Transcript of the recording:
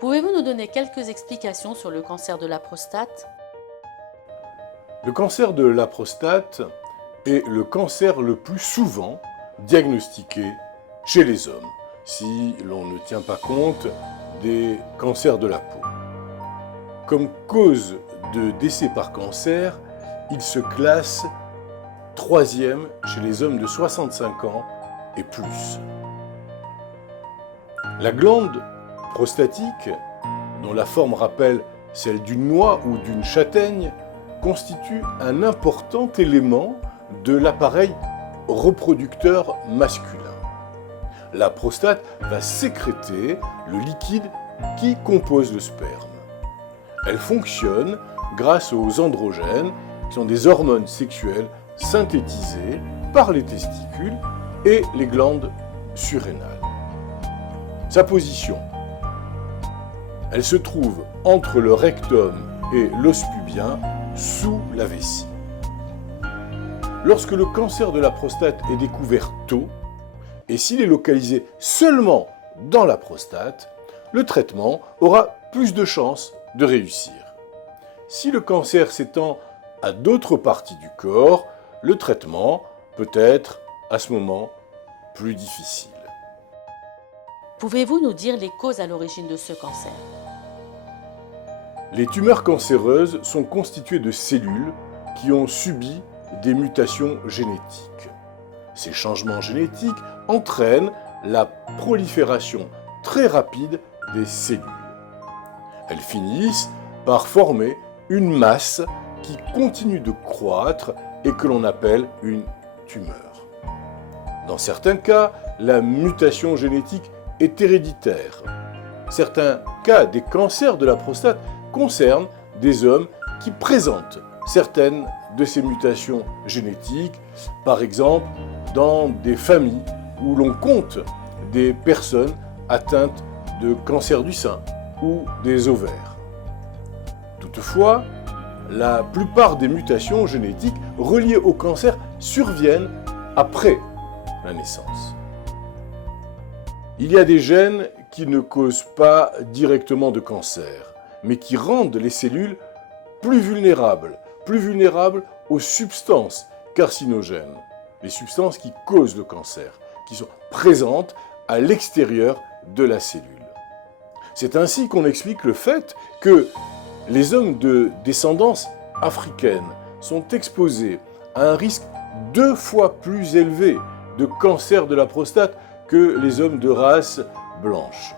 Pouvez-vous nous donner quelques explications sur le cancer de la prostate? Le cancer de la prostate est le cancer le plus souvent diagnostiqué chez les hommes, si l'on ne tient pas compte des cancers de la peau. Comme cause de décès par cancer, il se classe 3e chez les hommes de 65 ans et plus. La glande prostatique, dont la forme rappelle celle d'une noix ou d'une châtaigne, constitue un important élément de l'appareil reproducteur masculin. La prostate va sécréter le liquide qui compose le sperme. Elle fonctionne grâce aux androgènes, qui sont des hormones sexuelles synthétisées par les testicules et les glandes surrénales. Sa position, elle se trouve entre le rectum et l'os pubien, sous la vessie. Lorsque le cancer de la prostate est découvert tôt, et s'il est localisé seulement dans la prostate, le traitement aura plus de chances de réussir. Si le cancer s'étend à d'autres parties du corps, le traitement peut être, à ce moment, plus difficile. Pouvez-vous nous dire les causes à l'origine de ce cancer? Les tumeurs cancéreuses sont constituées de cellules qui ont subi des mutations génétiques. Ces changements génétiques entraînent la prolifération très rapide des cellules. Elles finissent par former une masse qui continue de croître et que l'on appelle une tumeur. Dans certains cas, la mutation génétique est héréditaire. Certains cas des cancers de la prostate concernent des hommes qui présentent certaines de ces mutations génétiques, par exemple dans des familles où l'on compte des personnes atteintes de cancer du sein ou des ovaires. Toutefois, la plupart des mutations génétiques reliées au cancer surviennent après la naissance. Il y a des gènes qui ne causent pas directement de cancer, mais qui rendent les cellules plus vulnérables aux substances carcinogènes, les substances qui causent le cancer, qui sont présentes à l'extérieur de la cellule. C'est ainsi qu'on explique le fait que les hommes de descendance africaine sont exposés à un risque 2 fois plus élevé de cancer de la prostate que les hommes de race blanche.